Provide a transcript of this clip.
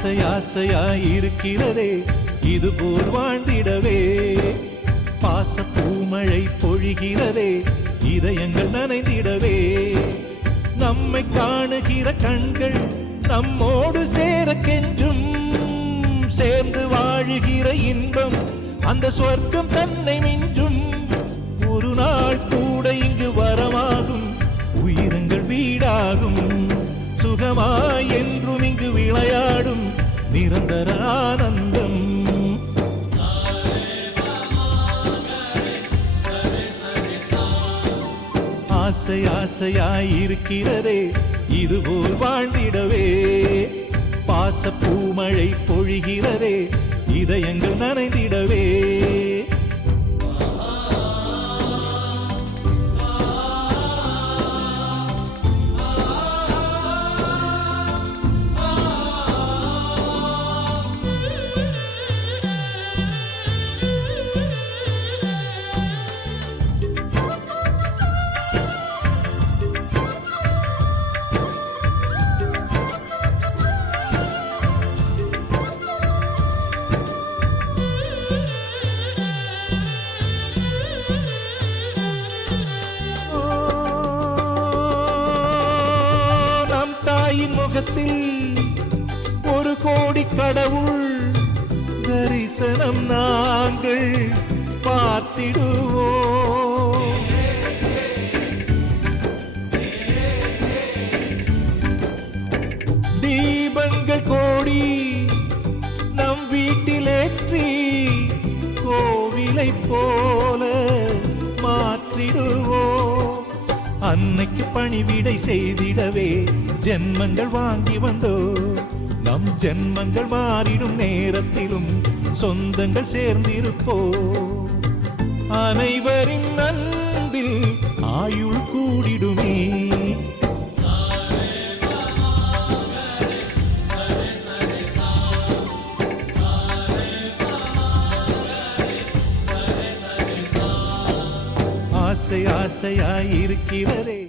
ஆசை ஆசையாயிருக்கிறதே இதுபோல் வாழ்ந்திடவே. பாச பூமழை பொழிகிறதே இதயங்கள் நனைந்திடவே. நம்மை காணுகிற கண்கள் நம்மோடு சேர கெஞ்சும். சேர்ந்து வாழுகிற இன்பம் அந்த சொர்க்கம் தன்னை மிஞ்சும். ஒரு நாள் கூட இங்கு வரமாகும் உயிரங்கள் வீடாகும். சுகமாய் என்றும் இங்கு விளையாடும் நிரந்தர ஆனந்தம். ஆசை ஆசையாயிருக்கிறதே இதுபோல் வாழ்ந்திடவே. பாச பூமழை பொழிகிறதே இதயங்கள் நனைந்திடவே. முகத்தில் ஒரு கோடி கடவுள் தரிசனம் நாங்கள் பார்த்திடுவோம். தீபங்கள் கோடி நம் வீட்டிலேற்றி கோவிலை போல மாற்றிடுவோம். அன்னைக்கு பணிவிடை செய்திடவே ஜென்மங்கள் வாங்கி வந்தோ. நம் ஜென்மங்கள் மாறிடும் நேரத்திலும் சொந்தங்கள் சேர்ந்திருப்போ. அனைவரின் அன்பில் ஆயுள் கூடிடுமே. ஆசை ஆசையாயிருக்கிறதே